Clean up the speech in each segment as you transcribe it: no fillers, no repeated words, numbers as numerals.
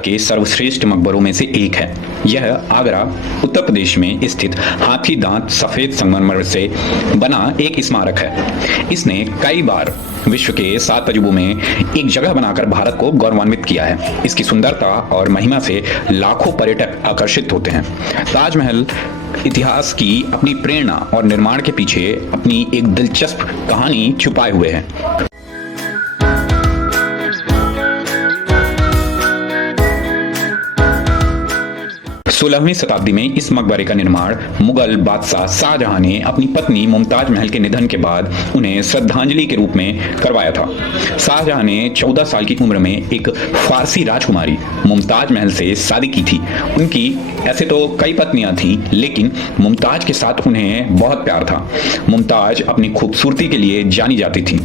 तक के सर्वश्रेष्ठ मकबरों में से एक है। यह आगरा, उत्तर प्रदेश में स्थित हाथी दांत सफेद संगमरमर से बना एक स्मारक है। इसने कई बार विश्व के 7 अजूबों में एक जगह बनाकर भारत को गौरवान्वित किया है। इसकी सुंदरता और महिमा से लाखों पर्यटक आकर्षित होते हैं। ताजमहल इतिहास की अपनी प्रेरणा और निर्माण के पीछे अपनी एक दिलचस्प कहानी छुपाए हुए है। 16वीं शताब्दी में इस मकबरे का निर्माण मुगल बादशाह शाहजहां ने अपनी पत्नी मुमताज महल के निधन के बाद उन्हें श्रद्धांजलि के रूप में करवाया था। शाहजहां ने 14 साल की उम्र में एक फारसी राजकुमारी मुमताज महल से शादी की थी। उनकी ऐसे तो कई पत्नियां थीं, लेकिन मुमताज के साथ उन्हें बहुत प्यार था। मुमताज अपनी खूबसूरती के लिए जानी जाती थी।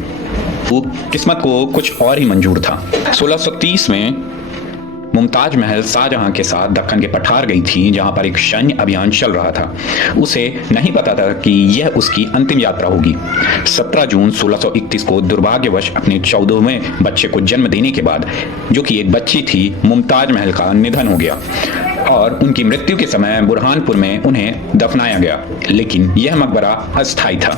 वो किस्मत को कुछ और ही मंजूर था। 1630 में मुमताज महल शाहजहां के साथ दक्कन के पठार गई थी, जहां पर एक सैन्य अभियान चल रहा था। उसे नहीं पता था कि यह उसकी अंतिम यात्रा होगी। 17 जून 1631 को दुर्भाग्यवश अपने 14वें बच्चे को जन्म देने के बाद, जो कि एक बच्ची थी, मुमताज महल का निधन हो गया और उनकी मृत्यु के समय बुरहानपुर में उन्हें दफनाया गया। लेकिन यह मकबरा अस्थायी था।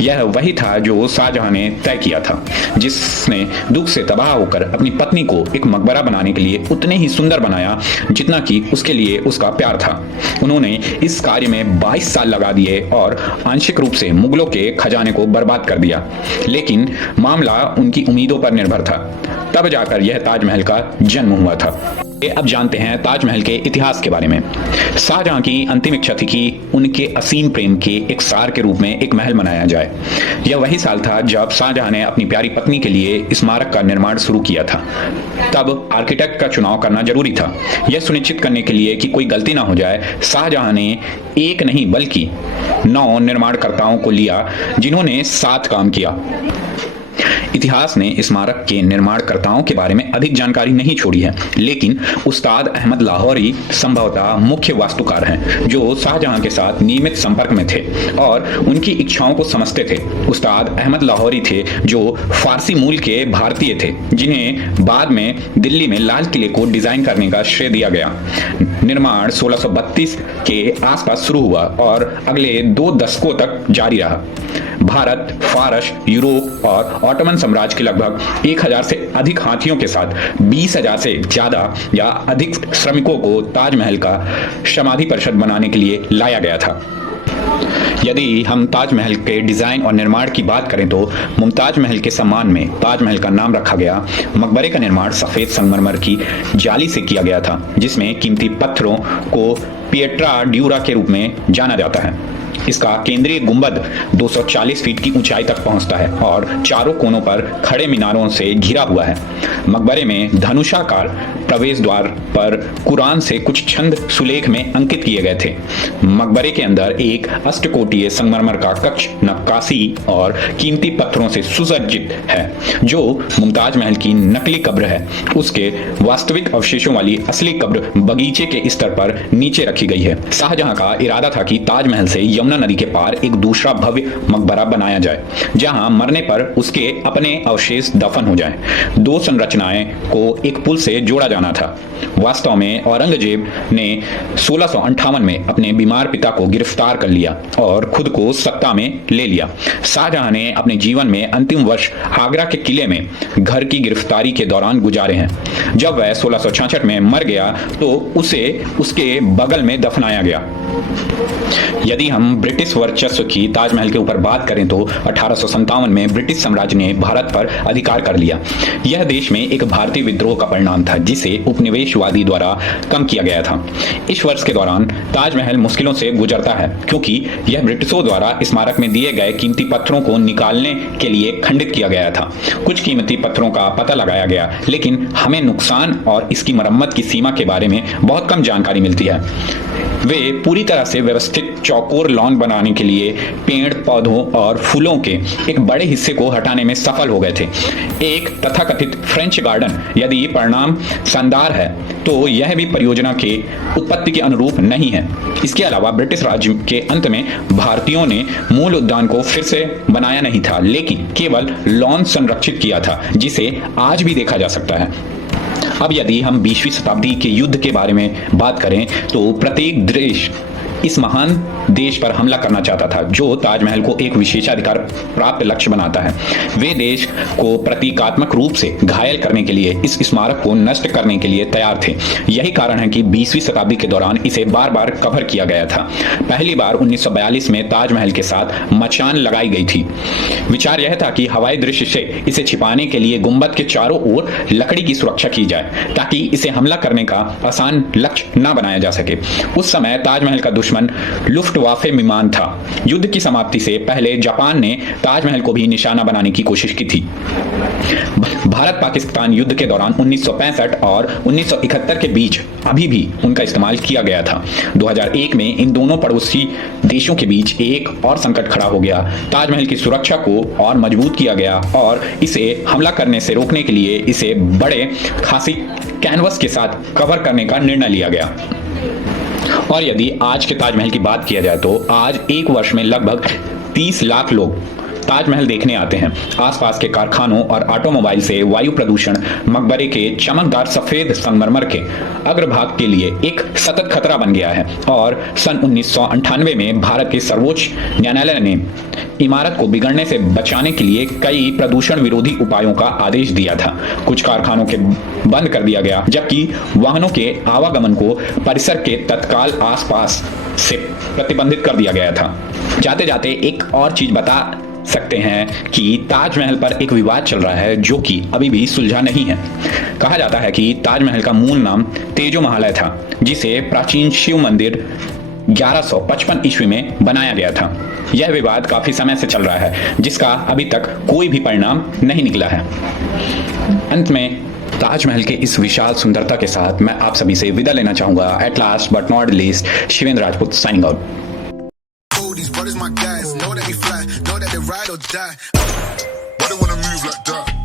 यह वही था जो शाहजहां ने तय किया था, जिसने दुख से तबाह होकर अपनी पत्नी को एक मकबरा बनाने के लिए उतने ही सुंदर बनाया जितना कि उसके लिए उसका प्यार था। उन्होंने इस कार्य में 22 साल लगा दिए और आंशिक रूप से मुगलों के खजाने को बर्बाद कर दिया। लेकिन मामला उनकी उम्मीदों पर निर्भर था। तब जाकर यह ताजमहल का जन्म हुआ था। अब जानते हैं ताजमहल के इतिहास के बारे में। शाहजहां की अंतिम इच्छा थी कि उनके असीम प्रेम के एक सार के रूप में एक महल बनाया जाए। यह वही साल था जब शाहजहां ने अपनी प्यारी पत्नी के लिए स्मारक का निर्माण शुरू किया था। तब आर्किटेक्ट का चुनाव करना जरूरी था। यह सुनिश्चित करने के लिए कि कोई गलती ना हो जाए, शाहजहां ने एक नहीं बल्कि 9 निर्माणकर्ताओं को लिया, जिन्होंने साथ काम किया। इतिहास ने स्मारक के निर्माणकर्ताओं के बारे में अधिक जानकारी नहीं छोड़ी है, लेकिन उस्ताद अहमद लाहौरी संभवतः मुख्य वास्तुकार हैं, जो शाहजहां के साथ नियमित संपर्क में थे और उनकी इच्छाओं को समझते थे। उस्ताद अहमद लाहौरी थे जो फारसी मूल के भारतीय थे, जिन्हें बाद में दिल्ली में लाल किले को डिजाइन करने का श्रेय दिया गया। निर्माण 1632 के आसपास शुरू हुआ और अगले 2 दशकों तक जारी रहा। भारत, फारस, यूरोप और ऑटोमन साम्राज्य के लगभग 1000 से अधिक हाथियों के साथ 20,000 से ज्यादा या अधिक श्रमिकों को ताजमहल का समाधि परिषद बनाने के लिए लाया गया था। यदि हम ताजमहल के डिजाइन और निर्माण की बात करें तो मुमताज महल के सम्मान में ताजमहल का नाम रखा गया। मकबरे का निर्माण सफेद संगमरमर की जाली से किया गया था, जिसमें कीमती पत्थरों को पिएट्रा ड्यूरा के रूप में जाना जाता है। इसका केंद्रीय गुंबद 240 फीट की ऊंचाई तक पहुंचता है और चारों कोनों पर खड़े मीनारों से घिरा हुआ है। मकबरे में धनुषाकार प्रवेश द्वार पर कुरान से कुछ छंद सुलेख में अंकित किए गए थे। मकबरे के अंदर एक अष्टकोटीय संगमरमर का कक्ष नक्काशी और कीमती पत्थरों से सुसज्जित है, जो मुमताज महल की नकली कब्र है। उसके वास्तविक अवशेषों वाली असली कब्र बगीचे के स्तर पर नीचे रखी गई है। शाहजहां का इरादा था कि ताजमहल से यमुना नदी के पार एक दूसरा भव्य मकबरा बनाया जाए, जहां मरने पर उसके अपने अवशेष दफन हो जाएं। 2 संरचनाएं को एक पुल से जोड़ा जाना था। वास्तव में औरंगजेब ने 1658 में अपने बीमार पिता को गिरफ्तार कर लिया और खुद को सत्ता में ले लिया। शाहजहां ने अपने जीवन में अंतिम वर्ष आगरा के किले में घर की गिरफ्तारी के दौरान गुजारे हैं। जब वह 1666 में मर गया तो उसे उसके बगल में दफनाया गया। यदि हम ब्रिटिश वर्चस्व की ताजमहल के ऊपर बात करें तो 1857 में ब्रिटिश साम्राज्य ने भारत पर अधिकार कर लिया। यह देश में एक भारतीय विद्रोह का परिणाम था, जिसे उपनिवेशवादी द्वारा कम किया गया था। इस वर्ष के दौरान ताजमहल मुश्किलों से गुजरता है, क्योंकि यह ब्रिटिशों द्वारा स्मारक में दिए गए कीमती पत्थरों को निकालने के लिए खंडित किया गया था। कुछ कीमती पत्थरों का पता लगाया गया, लेकिन हमें नुकसान और इसकी मरम्मत की सीमा के बारे में बहुत कम जानकारी मिलती है। वे पूरी तरह से व्यवस्थित चौकोर लॉन बनाने के लिए पेड़, पौधों और फूलों के एक बड़े हिस्से को हटाने में सफल हो गए थे। एक तथाकथित फ्रेंच गार्डन यदि परिणाम शानदार है, तो यह भी परियोजना के उत्पत्ति के अनुरूप नहीं है। इसके अलावा ब्रिटिश राज्य के अंत में भारतीयों ने मूल उद्यान को फिर से बनाया नहीं था, लेकिन केवल लॉन संरक्षित किया था, जिसे आज भी देखा जा सकता है। अब यदि हम 20वीं शताब्दी के युद्ध के बारे में बात करें तो प्रत्येक देश इस महान देश पर हमला करना चाहता था जो ताजमहल को एक विशेषाधिकार प्राप्त लक्ष्य बनाता है। वे देश को प्रतीकात्मक रूप से घायल करने के लिए, इस स्मारक को नष्ट करने के लिए तैयार थे। यही कारण है कि 20वीं शताब्दी के दौरान इसे बार बार कवर किया गया था। पहली बार 1942 में ताजमहल के साथ मचान लगाई गई थी। विचार यह था कि हवाई दृश्य से इसे छिपाने के लिए गुंबद के चारों ओर लकड़ी की सुरक्षा की जाए ताकि इसे हमला करने का आसान लक्ष्य न बनाया जा सके। उस समय ताजमहल का दुश्मन लुफ्टवाफे विमान था। युद्ध की समाप्ति से पहले जापान ने ताजमहल को भी निशाना बनाने की कोशिश की थी। भारत पाकिस्तान युद्ध के दौरान 1965 और 1971 के बीच अभी भी उनका इस्तेमाल किया गया था। 2001 में इन दोनों पड़ोसी देशों के बीच एक और संकट खड़ा हो गया। ताजमहल की सुरक्षा को और मजबूत किया गया और इसे हमला करने से रोकने के लिए इसे बड़े खासी कैनवस के साथ कवर करने का निर्णय लिया गया। और यदि आज के ताजमहल की बात किया जाए तो आज एक वर्ष में लगभग 30 लाख लोग ताजमहल देखने आते हैं। आसपास के कारखानों और ऑटोमोबाइल से वायु प्रदूषण मकबरे के चमकदार सफेद संगमरमर के अग्रभाग के लिए एक सतत खतरा बन गया है और सन 1998 में भारत के सर्वोच्च न्यायालय ने इमारत को बिगड़ने से बचाने के लिए कई प्रदूषण विरोधी उपायों का आदेश दिया था। कुछ कारखानों के बंद कर दिया गया जबकि वाहनों के आवागमन को परिसर के तत्काल आसपास से प्रतिबंधित कर दिया गया था। जाते जाते एक और चीज बता सकते हैं कि ताजमहल पर एक विवाद चल रहा है जो कि अभी भी सुलझा नहीं है। कहा जाता है कि ताजमहल का मूल नाम तेजो महालय था जिसे प्राचीन शिव मंदिर 1155 ईस्वी में बनाया गया था। यह विवाद काफी समय से चल रहा है जिसका अभी तक कोई भी परिणाम नहीं निकला है। अंत में ताजमहल के इस विशाल सुंदरता के साथ मैं आप सभी से विदा लेना चाहूंगा। At last but not least, Shivendra Rajput signing out. These brothers my guys, know that they fly, know that they ride or die. Why they wanna move like that?